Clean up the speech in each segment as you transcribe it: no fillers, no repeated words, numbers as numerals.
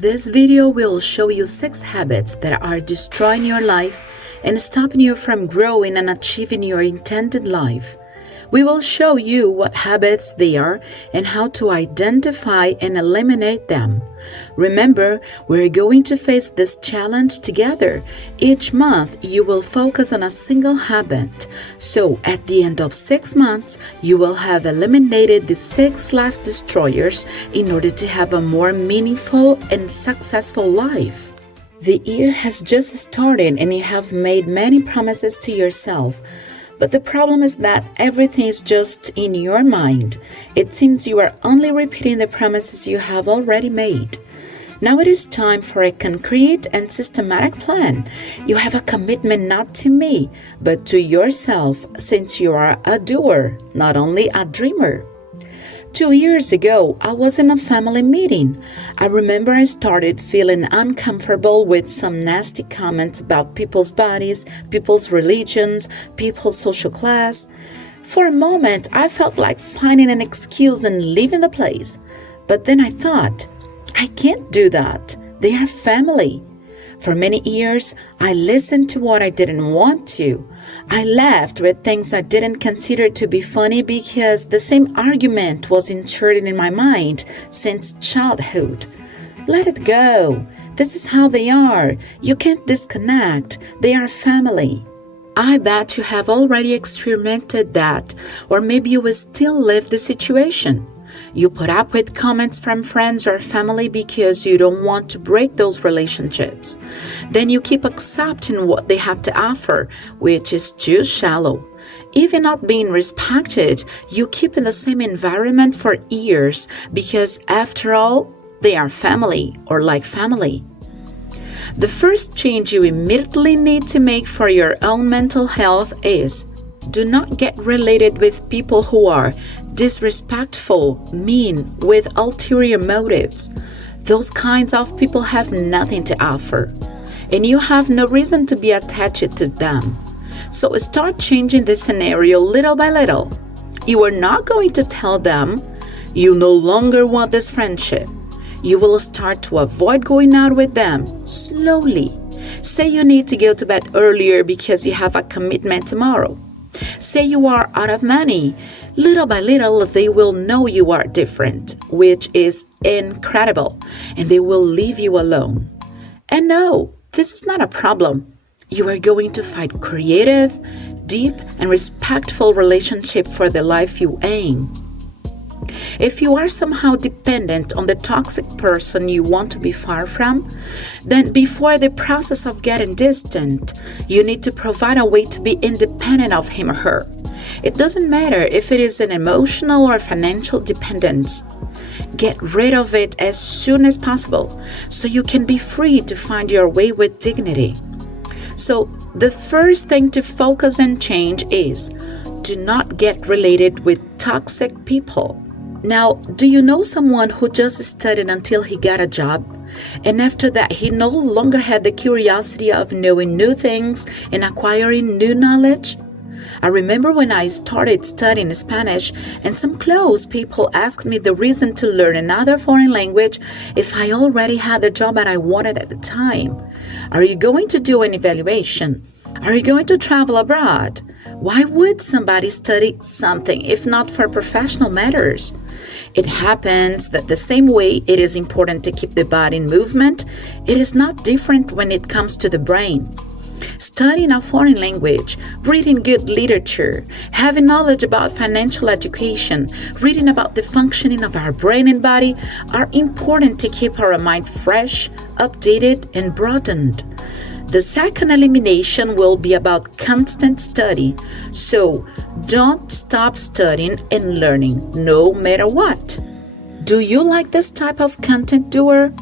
This video will show you 6 habits that are destroying your life and stopping you from growing and achieving your intended life. We will show you what habits they are and how to identify and eliminate them. Remember, we're going to face this challenge together. Each month, you will focus on a single habit. So, at the end of 6 months, you will have eliminated the 6 life destroyers in order to have a more meaningful and successful life. The year has just started and you have made many promises to yourself. But the problem is that everything is just in your mind. It seems you are only repeating the promises you have already made. Now it is time for a concrete and systematic plan. You have a commitment not to me, but to yourself, since you are a doer, not only a dreamer. 2 years ago, I was in a family meeting. I remember I started feeling uncomfortable with some nasty comments about people's bodies, people's religions, people's social class. For a moment, I felt like finding an excuse and leaving the place. But then I thought, I can't do that. They are family. For many years, I listened to what I didn't want to. I laughed with things I didn't consider to be funny because the same argument was inserted in my mind since childhood. Let it go. This is how they are. You can't disconnect. They are family. I bet you have already experimented that, or maybe you will still live the situation. You put up with comments from friends or family because you don't want to break those relationships. Then you keep accepting what they have to offer, which is too shallow. Even not being respected, you keep in the same environment for years because, after all, they are family or like family. The first change you immediately need to make for your own mental health is do not get related with people who are disrespectful, mean, with ulterior motives. Those kinds of people have nothing to offer, and you have no reason to be attached to them. So start changing the scenario little by little. You are not going to tell them you no longer want this friendship. You will start to avoid going out with them slowly. Say you need to go to bed earlier because you have a commitment tomorrow. Say you are out of money. Little by little, they will know you are different, which is incredible, and they will leave you alone. And no, this is not a problem. You are going to find creative, deep, and respectful relationship for the life you aim. If you are somehow dependent on the toxic person you want to be far from, then before the process of getting distant, you need to provide a way to be independent of him or her. It doesn't matter if it is an emotional or financial dependence. Get rid of it as soon as possible so you can be free to find your way with dignity. So the first thing to focus and change is do not get related with toxic people. Now, do you know someone who just studied until he got a job? And after that, he no longer had the curiosity of knowing new things and acquiring new knowledge? I remember when I started studying Spanish, and some close people asked me the reason to learn another foreign language if I already had the job that I wanted at the time. Are you going to do an evaluation? Are you going to travel abroad? Why would somebody study something if not for professional matters? It happens that the same way it is important to keep the body in movement, it is not different when it comes to the brain. Studying a foreign language, reading good literature, having knowledge about financial education, reading about the functioning of our brain and body are important to keep our mind fresh, updated, and broadened. The second elimination will be about constant study. So don't stop studying and learning, no matter what. Do you like this type of content doer?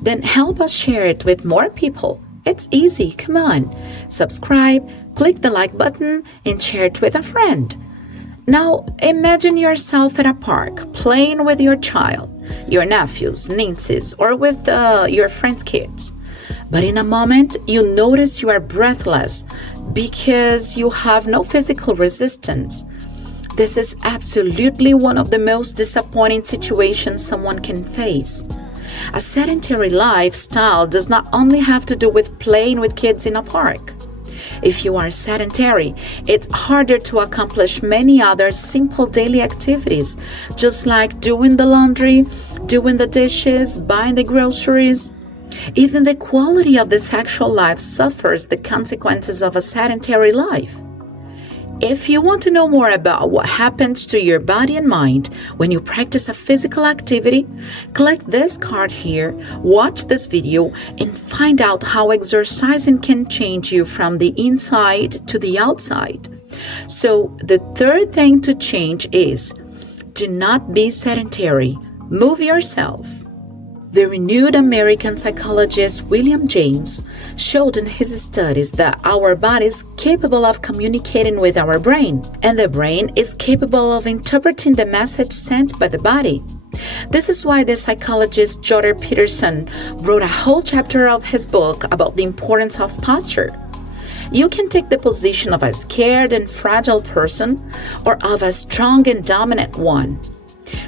Then help us share it with more people. It's easy, come on. Subscribe, click the like button, and share it with a friend. Now, imagine yourself at a park playing with your child, your nephews, nieces, or with your friends' kids. But in a moment, you notice you are breathless because you have no physical resistance. This is absolutely one of the most disappointing situations someone can face. A sedentary lifestyle does not only have to do with playing with kids in a park. If you are sedentary, it's harder to accomplish many other simple daily activities, just like doing the laundry, doing the dishes, buying the groceries. Even the quality of the sexual life suffers the consequences of a sedentary life. If you want to know more about what happens to your body and mind when you practice a physical activity, click this card here, watch this video, and find out how exercising can change you from the inside to the outside. So the third thing to change is, do not be sedentary. Move yourself. The renowned American psychologist William James showed in his studies that our body is capable of communicating with our brain, and the brain is capable of interpreting the message sent by the body. This is why the psychologist Jordan Peterson wrote a whole chapter of his book about the importance of posture. You can take the position of a scared and fragile person or of a strong and dominant one.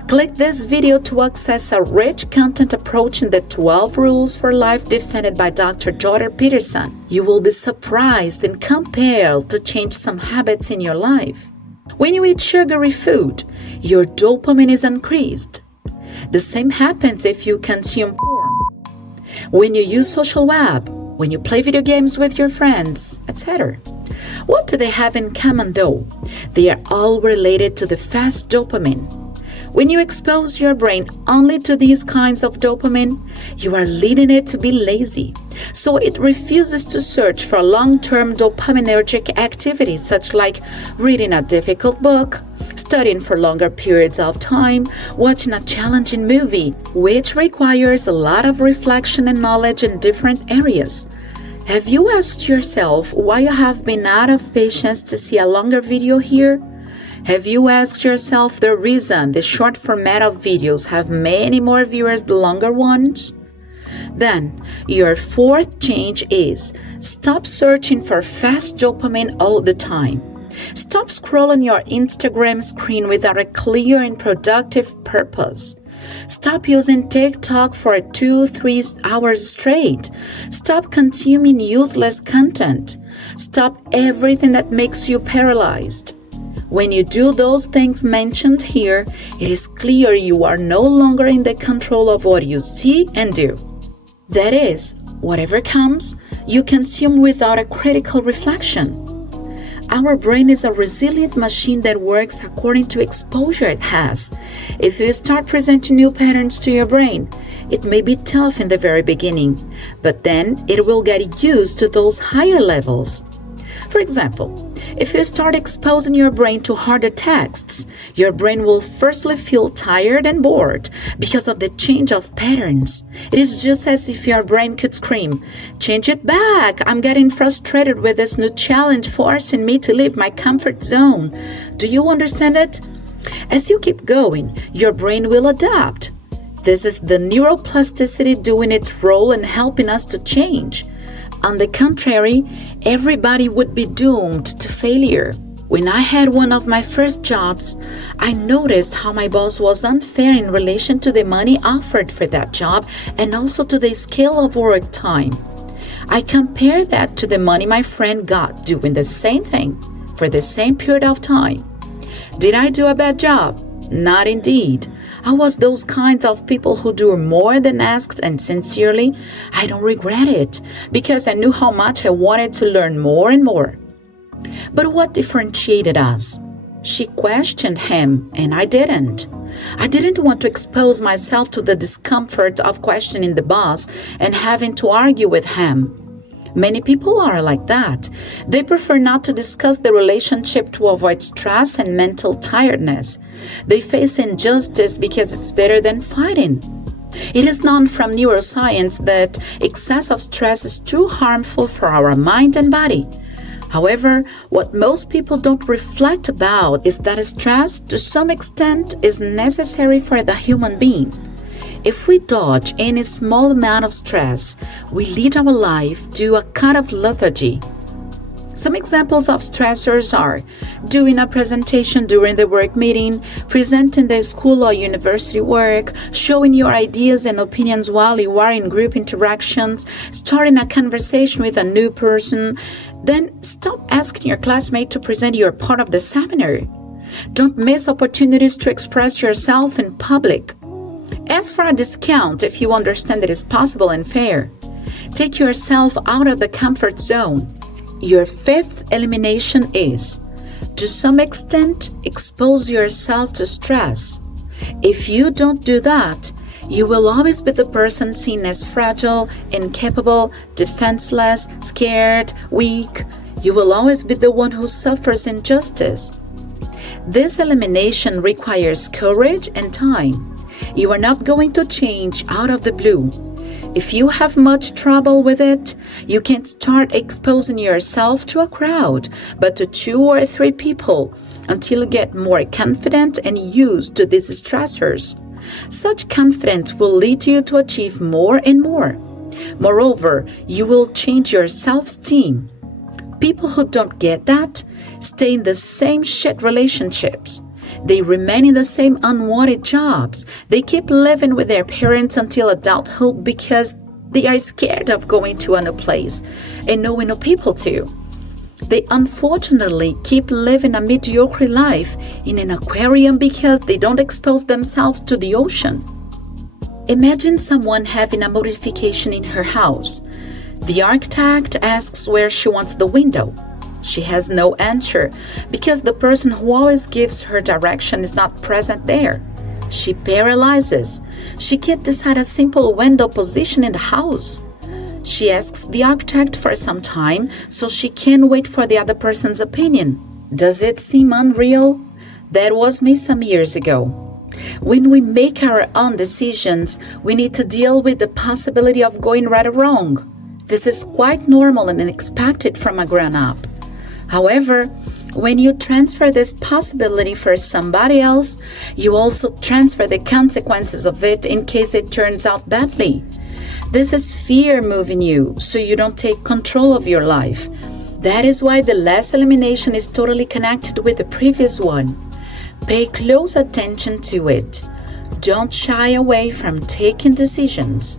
Click this video to access a rich content approaching the 12 rules for life defended by Dr. Jordan Peterson. You will be surprised and compelled to change some habits in your life. When you eat sugary food, your dopamine is increased. The same happens if you consume porn. When you use social web, when you play video games with your friends, etc. What do they have in common though? They are all related to the fast dopamine. When you expose your brain only to these kinds of dopamine, you are leading it to be lazy. So it refuses to search for long-term dopaminergic activities such like reading a difficult book, studying for longer periods of time, watching a challenging movie, which requires a lot of reflection and knowledge in different areas. Have you asked yourself why you have been out of patience to see a longer video here? Have you asked yourself the reason the short format of videos have many more viewers than longer ones? Then, your fourth change is stop searching for fast dopamine all the time. Stop scrolling your Instagram screen without a clear and productive purpose. Stop using TikTok for 2-3 hours straight. Stop consuming useless content. Stop everything that makes you paralyzed. When you do those things mentioned here, it is clear you are no longer in the control of what you see and do. That is, whatever comes, you consume without a critical reflection. Our brain is a resilient machine that works according to exposure it has. If you start presenting new patterns to your brain, it may be tough in the very beginning, but then it will get used to those higher levels. For example, if you start exposing your brain to harder texts, your brain will firstly feel tired and bored because of the change of patterns. It is just as if your brain could scream, "Change it back! I'm getting frustrated with this new challenge forcing me to leave my comfort zone." Do you understand it? As you keep going, your brain will adapt. This is the neuroplasticity doing its role in helping us to change. On the contrary, everybody would be doomed to failure. When I had one of my first jobs, I noticed how my boss was unfair in relation to the money offered for that job and also to the scale of work time. I compared that to the money my friend got doing the same thing for the same period of time. Did I do a bad job? Not indeed. I was those kinds of people who do more than asked, and sincerely, I don't regret it because I knew how much I wanted to learn more and more. But what differentiated us? She questioned him, and I didn't. I didn't want to expose myself to the discomfort of questioning the boss and having to argue with him. Many people are like that. They prefer not to discuss the relationship to avoid stress and mental tiredness. They face injustice because it's better than fighting. It is known from neuroscience that excessive stress is too harmful for our mind and body. However, what most people don't reflect about is that stress, to some extent, is necessary for the human being. If we dodge any small amount of stress, we lead our life to a kind of lethargy. Some examples of stressors are doing a presentation during the work meeting, presenting the school or university work, showing your ideas and opinions while you are in group interactions, starting a conversation with a new person. Then stop asking your classmate to present your part of the seminar. Don't miss opportunities to express yourself in public. Ask for a discount if you understand it is possible and fair. Take yourself out of the comfort zone. Your fifth elimination is, to some extent, expose yourself to stress. If you don't do that, you will always be the person seen as fragile, incapable, defenseless, scared, weak. You will always be the one who suffers injustice. This elimination requires courage and time. You are not going to change out of the blue. If you have much trouble with it, you can start exposing yourself to a crowd, but to 2 or 3 people, until you get more confident and used to these stressors. Such confidence will lead you to achieve more and more. Moreover, you will change your self-esteem. People who don't get that stay in the same shit relationships. They remain in the same unwanted jobs. They keep living with their parents until adulthood because they are scared of going to a new place and knowing new people too. They unfortunately keep living a mediocre life in an aquarium because they don't expose themselves to the ocean. Imagine someone having a modification in her house. The architect asks where she wants the window. She has no answer because the person who always gives her direction is not present there. She paralyzes. She can't decide a simple window position in the house. She asks the architect for some time so she can wait for the other person's opinion. Does it seem unreal? That was me some years ago. When we make our own decisions, we need to deal with the possibility of going right or wrong. This is quite normal and expected from a grown-up. However, when you transfer this possibility for somebody else, you also transfer the consequences of it in case it turns out badly. This is fear moving you, so you don't take control of your life. That is why the last elimination is totally connected with the previous one. Pay close attention to it. Don't shy away from taking decisions.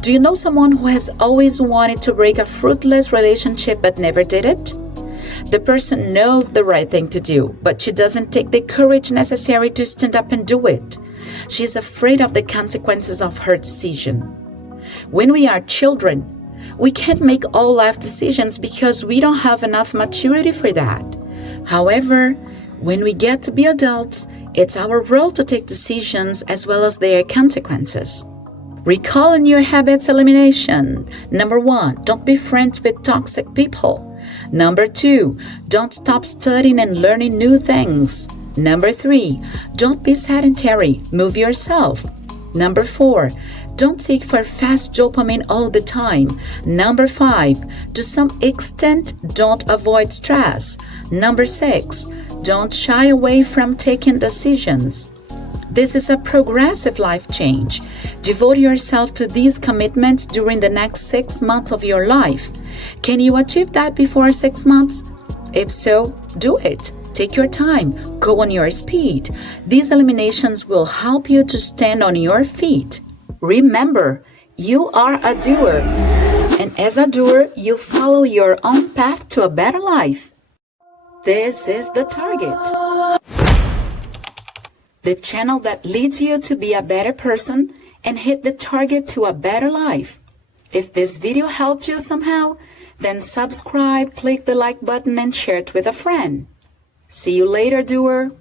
Do you know someone who has always wanted to break a fruitless relationship but never did it? The person knows the right thing to do, but she doesn't take the courage necessary to stand up and do it. She is afraid of the consequences of her decision. When we are children, we can't make all life decisions because we don't have enough maturity for that. However, when we get to be adults, it's our role to take decisions as well as their consequences. Recall in your habits elimination. Number 1, don't be friends with toxic people. Number 2, don't stop studying and learning new things. Number 3, don't be sedentary, move yourself. Number 4, don't seek for fast dopamine all the time. Number 5, to some extent, don't avoid stress. Number 6, don't shy away from taking decisions. This is a progressive life change. Devote yourself to these commitments during the next 6 months of your life. Can you achieve that before 6 months? If so, do it. Take your time. Go on your speed. These eliminations will help you to stand on your feet. Remember, you are a doer. And as a doer, you follow your own path to a better life. This is the target. The channel that leads you to be a better person and hit the target to a better life. If this video helped you somehow, then subscribe, click the like button, and share it with a friend. See you later, doer.